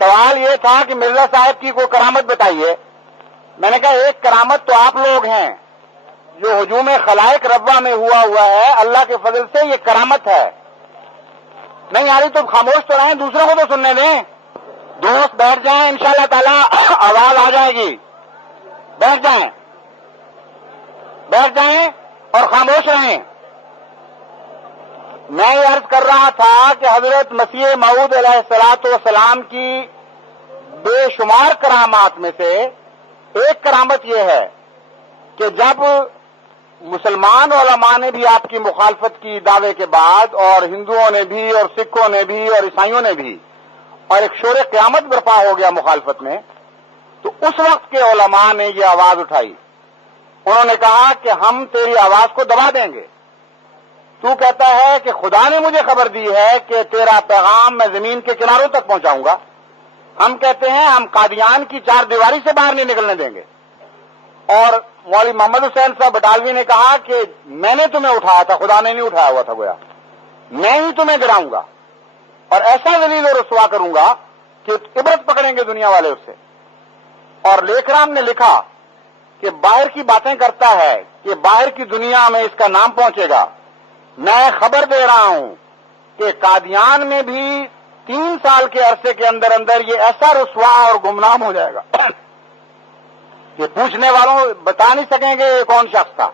سوال یہ تھا کہ مرزا صاحب کی کوئی کرامت بتائیے. میں نے کہا ایک کرامت تو آپ لوگ ہیں جو ہجوم خلائق ربا میں ہوا ہے، اللہ کے فضل سے یہ کرامت ہے. نہیں آ رہی تو خاموش تو رہیں، دوسروں کو تو سننے دیں. دوست بیٹھ جائیں، انشاءاللہ تعالی آواز آ جائے گی. بیٹھ جائیں اور خاموش رہیں. میں یہ عرض کر رہا تھا کہ حضرت مسیح موعود علیہ الصلوۃ والسلام کی بے شمار کرامات میں سے ایک کرامت یہ ہے کہ جب مسلمان علماء نے بھی آپ کی مخالفت کی دعوے کے بعد، اور ہندوؤں نے بھی اور سکھوں نے بھی اور عیسائیوں نے بھی، اور ایک شور قیامت برپا ہو گیا مخالفت میں، تو اس وقت کے علماء نے یہ آواز اٹھائی. انہوں نے کہا کہ ہم تیری آواز کو دبا دیں گے. تو کہتا ہے کہ خدا نے مجھے خبر دی ہے کہ تیرا پیغام میں زمین کے کناروں تک پہنچاؤں گا. ہم کہتے ہیں ہم قادیان کی چار دیواری سے باہر نہیں نکلنے دیں گے. اور مولوی محمد حسین صاحب بٹالوی نے کہا کہ میں نے تمہیں اٹھایا تھا، خدا نے نہیں اٹھایا ہوا تھا، گویا میں ہی تمہیں گراؤں گا اور ایسا ذلیل و رسوا کروں گا کہ عبرت پکڑیں گے دنیا والے اس سے. اور لیکرام نے لکھا کہ باہر کی باتیں کرتا ہے کہ باہر کی دنیا میں اس کا نام پہنچے گا. میں خبر دے رہا ہوں کہ قادیان میں بھی 3 سال کے عرصے کے اندر اندر یہ ایسا رسوا اور گمنام ہو جائے گا کہ پوچھنے والوں بتا نہیں سکیں گے یہ کون شخص تھا.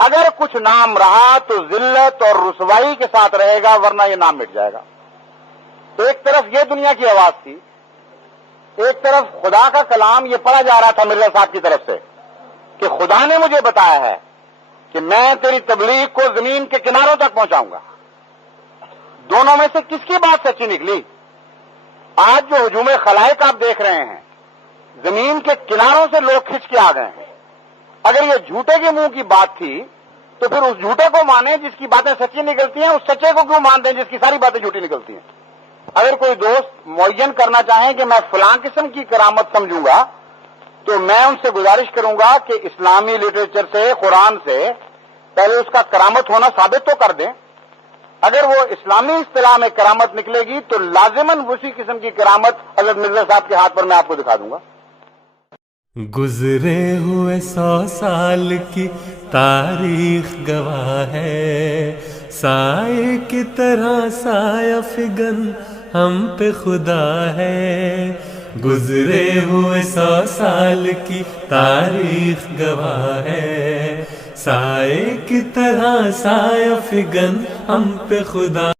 اگر کچھ نام رہا تو ذلت اور رسوائی کے ساتھ رہے گا، ورنہ یہ نام مٹ جائے گا. تو ایک طرف یہ دنیا کی آواز تھی، ایک طرف خدا کا کلام یہ پڑھا جا رہا تھا مرزا صاحب کی طرف سے کہ خدا نے مجھے بتایا ہے کہ میں تیری تبلیغ کو زمین کے کناروں تک پہنچاؤں گا. دونوں میں سے کس کی بات سچی نکلی؟ آج جو ہجوم خلائق آپ دیکھ رہے ہیں، زمین کے کناروں سے لوگ کھچ کے آ گئے ہیں. اگر یہ جھوٹے کے منہ کی بات تھی تو پھر اس جھوٹے کو مانیں جس کی باتیں سچی نکلتی ہیں، اس سچے کو کیوں مانتے ہیں جس کی ساری باتیں جھوٹی نکلتی ہیں؟ اگر کوئی دوست معین کرنا چاہیں کہ میں فلاں قسم کی کرامت سمجھوں گا، تو میں ان سے گزارش کروں گا کہ اسلامی لٹریچر سے، قرآن سے پہلے اس کا کرامت ہونا ثابت تو کر دیں. اگر وہ اسلامی اصطلاح میں کرامت نکلے گی تو لازماً اسی قسم کی کرامت حضرت مرزا صاحب کے ہاتھ پر میں آپ کو دکھا دوں گا. گزرے ہوئے 100 سال کی تاریخ گواہ ہے، سائے کی طرح سایہ فگن ہم پہ خدا ہے. گزرے ہوئے 100 سال کی تاریخ گواہ ہے، سائے کی طرح سایہ فگن ہم پہ خدا